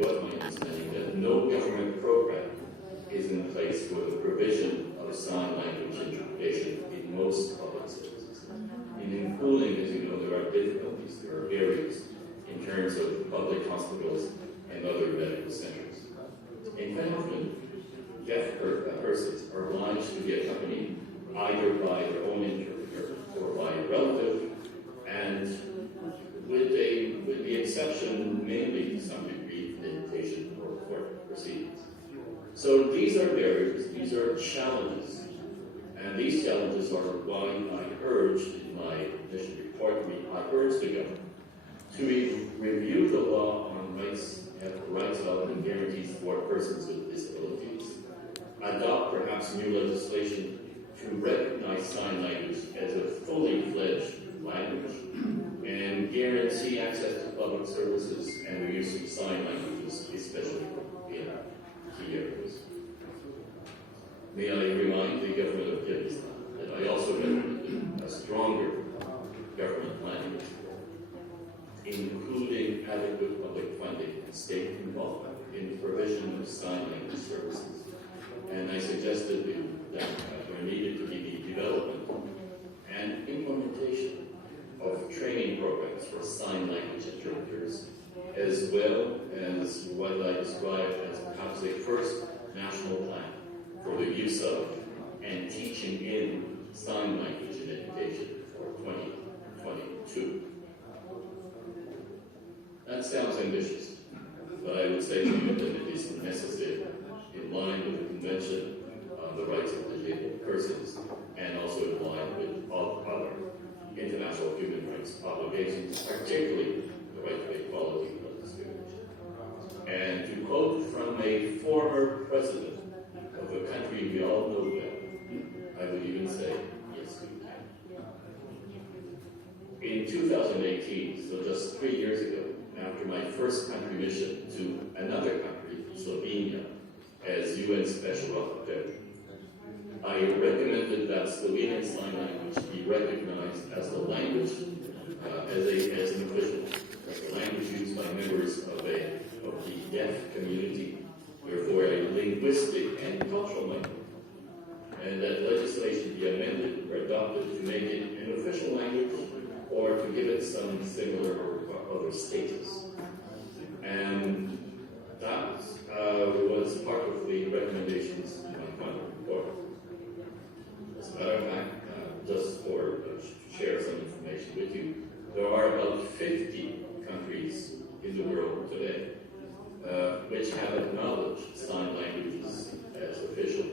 was my understanding that no government program is in place for the provision of sign language interpretation in most public services. Including, as you know, there are difficulties, there are barriers in terms of public hospitals and other medical centers. In fact, deaf persons are obliged to be accompanied either by their own interpreter or by a relative, and with the exception, mainly to some degree, of invitation or court proceedings. So these are barriers, these are challenges, and these challenges are why I urged in my initial report, I urged the government to review the law on rights of and guarantees for persons with disabilities, adopt perhaps new legislation to recognize sign language as a fully fledged language, and guarantee access to public services and the use of sign languages, especially in key areas. May I remind the government of Kyrgyzstan that I also recommended a stronger government language, including adequate public funding and state involvement in the provision of sign language services. And I suggested that there needed to be the development and implementation of training programs for sign language interpreters, as well as what I described as perhaps a first national plan for the use of and teaching in sign language in education for 2022. That sounds ambitious, but I would say to you that it is necessary in line with the Convention on the Rights of Disabled Persons and also in line with all other international human rights obligations, particularly the right to equality without discrimination. And to quote from a former president of a country we all know well, I would even say, yes, we can. In 2018, so just 3 years ago, after my first country mission to another country, Slovenia, as UN Special Rapporteur, I recommended that Slovenian Sign Language be recognized as a language, as an official, as a language used by members of the deaf community, therefore a linguistic and cultural language, and that legislation be amended or adopted to make it an official language or to give it some similar or other status. And that was part of the recommendations in my final report. As a matter of fact, just to share some information with you, there are about 50 countries in the world today which have acknowledged sign languages as official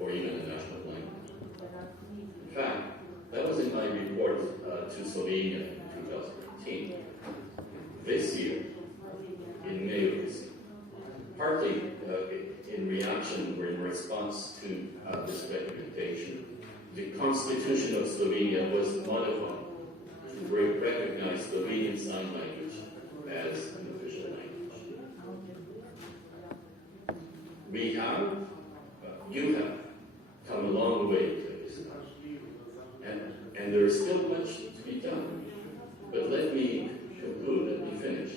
or even a national language. In fact, that was in my report to Slovenia in 2018. This year, in May of this year, partly in reaction or in response to this recommendation, the Constitution of Slovenia was modified to recognize Slovenian Sign Language as an official language. We have, you have, come a long way to this, and there is still much to be done. But let me conclude, let me finish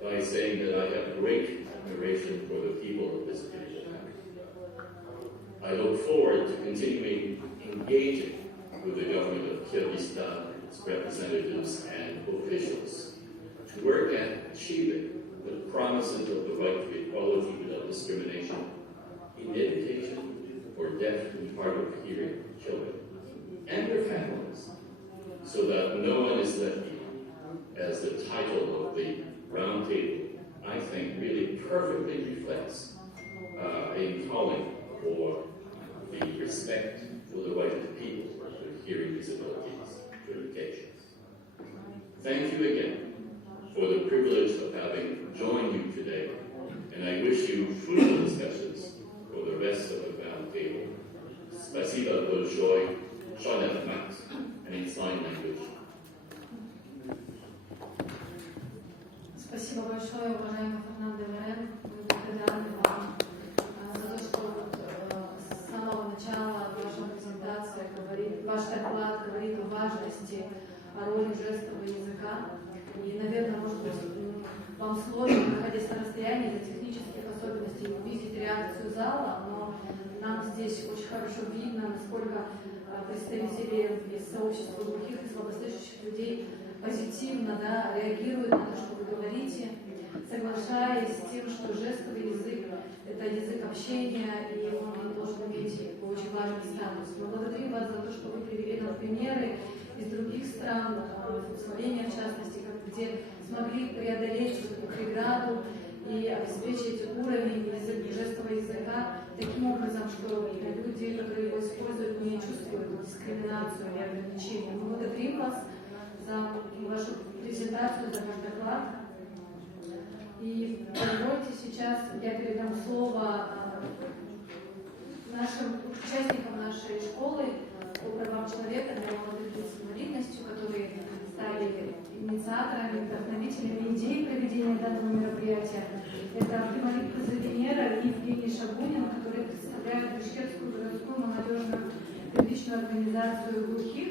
by saying that I have great admiration for the people of this beautiful country. I look forward to continuing engaging with the government of Kyrgyzstan, its representatives and officials, to work at achieving the promises of the right to equality without discrimination in education for deaf and hard of hearing children and their families, so that no one is left behind, as the title of the roundtable, I think, really perfectly reflects in calling for the respect for the right of the people with hearing disabilities to education. Thank you again for the privilege of having joined you today, and I wish you fruitful discussions for the rest of the roundtable. Спасибо большое, Shonat Max, and in sign language. Спасибо большое, уважаемый Фернандо Верен. Мы благодарны вам за то, что с самого начала ваша презентация говорит, ваш доклад говорит о важности роли жестового языка. И, наверное, может быть, вам сложно, находясь на расстоянии, за техническим зала, но нам здесь очень хорошо видно, насколько представители из сообщества глухих и слабослышащих людей позитивно, да, реагируют на то, что вы говорите, соглашаясь с тем, что жестовый язык – это язык общения, и он должен иметь очень важный статус. Мы благодарим вас за то, что вы привели нам примеры из других стран, Словения в частности, где смогли преодолеть эту преграду и обеспечить уровень жестового языка таким образом, что люди, которые его используют, не чувствуют дискриминацию или ограничения. Мы благодарим вас за вашу презентацию, за ваш доклад. И позвольте сейчас я передам слово нашим участникам нашей школы по правам человека для молодых людей с инвалидностью, которые стали инициаторами, вдохновителями идеи проведения данного мероприятия. Это Примарик и Евгений Шабунин, которые представляют Бишкекскую городскую молодежную первичную организацию глухих.